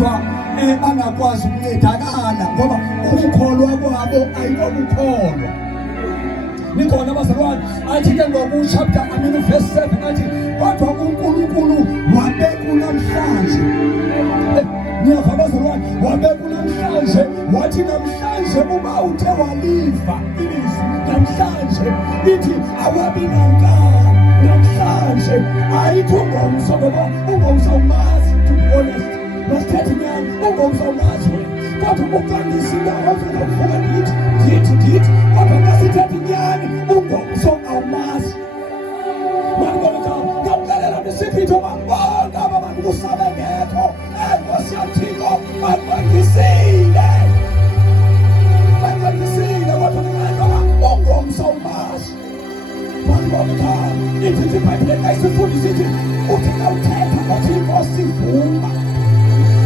kodwa bangakwazi ukuncedakala ngoba ukukholwa kwabo ayikokukholwa. Nikhona abazalwane, athi-ke verse 7 athi kodwa uNkulunkulu wabeka namhlanje. Niyava abazalwane, wabeka namhlanje, wathi namhlanje uma uthe waliva ilizwi namhlanje lithi awabi nankani. Namhlanje ayithi ungomso ngoba ungomso umazi, to be honest. Masithethe nyani, ungomso umazi wena. Kodwa uqandisa indawo zokuvuka ndithi kodwa ngasithethe nyani, ungomso awumazi. Maniboneka ngamlalela nisipitho mangibonke aba bantu kusaba ngekho. Nkosi yathixo banibongisile kodwa ningayintoba ungomso umazi. Maniboneka ithi iBhayibhile ayisifundisa ithi uthi nawuthetha uthi inkosi ivuma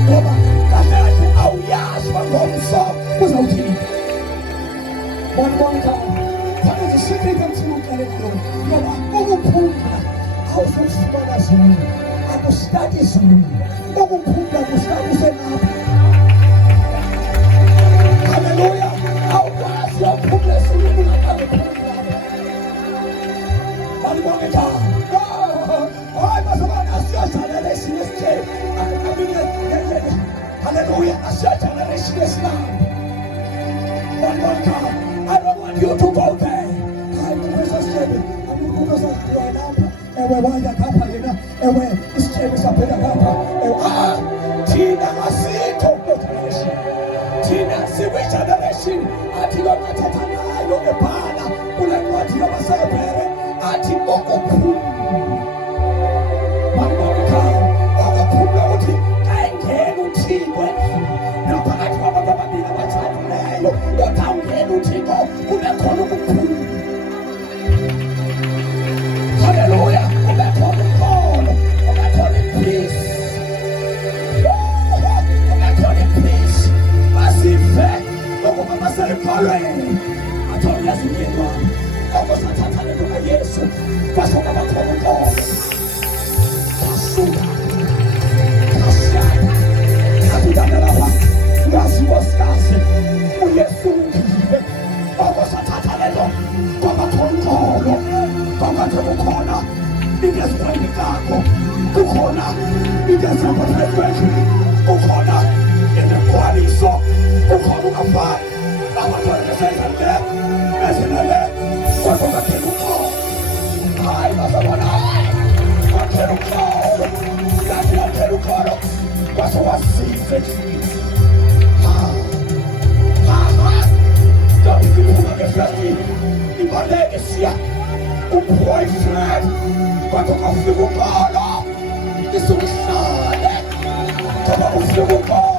ngoba kahle awuyazi ngomso uzawuthini. Maniboneka fanele sifike emthini uqale kulo ngoba ukuphumla awusufumana zulu, akusitaki zulu. Ukuphumla kusitaki usenapha. Haleluya. Awukwazi ukuphumla ezulwini ungaqale kuphumla. Maniboneka hayi bazalwane, asiyodlalela esinye isithembu. Haleluya, asiyodlalela esinye isilanga. Maniboneka, I don't want you to go there. Hayi Professor Sithembu, amikukho lapha. Ewe waya kapha yena, ewe isithembu saphela kapha. Thina asikho kule generation. Thina sikwi-generation athi lokathatha nayo ebhala kule ncwadi yabaseBhere athi ukuphumla. Maniboneka, ukuphumla uthi ayingeni uThixo naphakathi kwabantu ababili abathathu leyo, kodwa awungeni uThixo kube khona ukuphumla. Haleluya, kube khona ukholo, kube khona peace. Kube khona peace. Basive ukuba baseliphalweni athole yazingedwa okusathatha lento kaYesu kwasona bakhona ukholo. Kasuka kapitana lapha ngasiwasikazi uYesu okusathatha lento kwabakhona ukholo. Kwakathe kukhona into ezikweni kakho, kukhona into ezakhothezwethu, kukhona inekwaliso, kukhona ungafani abantwana besenzele ezinele kodwa kathela ukholo. Hayi bazabona, kathela ukholo, kathela ukholo kwase wasize thina. Ndabikiluma ngeflastini ibaleke siya boyfriend kodwa kafika ukholo isukuhlale ngoba ufika ukholo.